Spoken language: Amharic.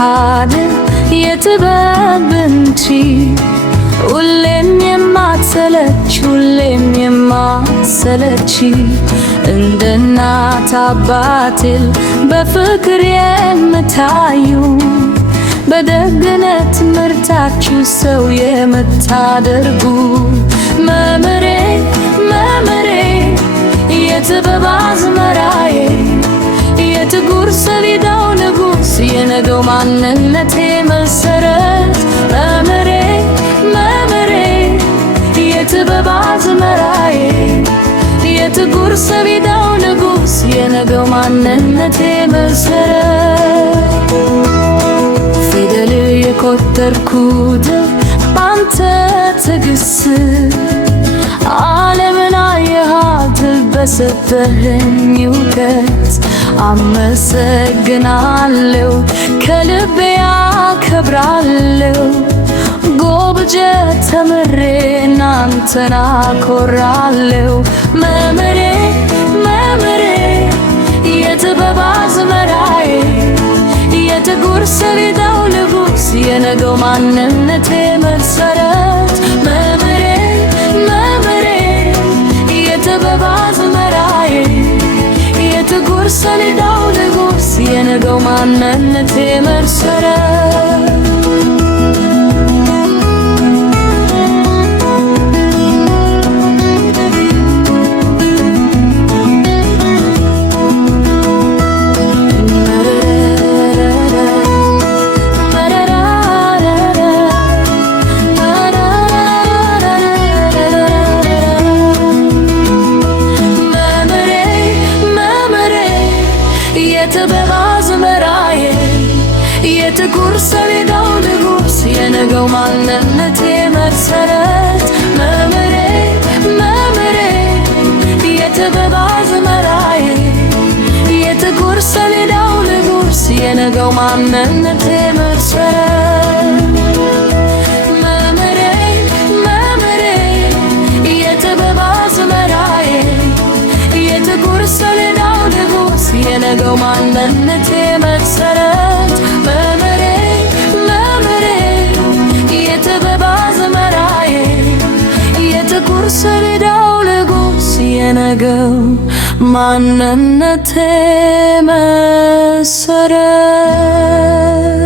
ብርሃን የጥበብ ምንጭ ሁሌም የማትሰለች ሁሌም የማትሰለች እንደ እናት አባቴ በፍቅር የምታዩ በደግነት ምርታችሁ ሰው የምታደርጉ መምህሬ መምህሬ የጥበብ አዝመራዬ የጥቁር ሰሌዳው ንጉሥ የነገው ማንነቴ መሰረት መምህሬ መምህሬ የጥበብ አዝመራዬ የጥቁር ሰሌዳው ንጉሥ የነገው ማንነቴ መሰረት ፊደል የቆጠርኩት ባንተ ትዕግስት ዓለምን አየሃት በሰጠኸኝ እውቀት አመሰግናለሁ ከልቤ አከብራለሁ ጎብጄ ተምሬ እናንተን አኮራለሁ መምህሬ መምህሬ የጥበብ አዝመራዬ የጥቁር ሰሌዳው ንጉሥ የነገው ማንነቴ መሰረት መምህሬ መምህሬ የጥበብ አዝመራዬ የጥቁር ሰሌዳው ንጉሥ የነገው ማንነቴ መሰረት የጥበብ አዝመራዬ የጥቁር ሰሌዳው ንጉሥ የነገው ማንነቴ መሰረት መምህሬ መምህሬ የጥበብ አዝመራዬ የጥቁር ሰሌዳው ንጉሥ የነገው ማንነቴ መሰረት መምህሬ መምህሬ የጥበብ አዝመራዬ የጥቁር ሰሌዳው ንጉሥ የነገው ማንነቴ መሰረት መምህሬ መምህሬ የጥበብ አዝመራዬ የጥቁር ሰሌዳው ንጉሥ የነገው ማንነቴ መሰረት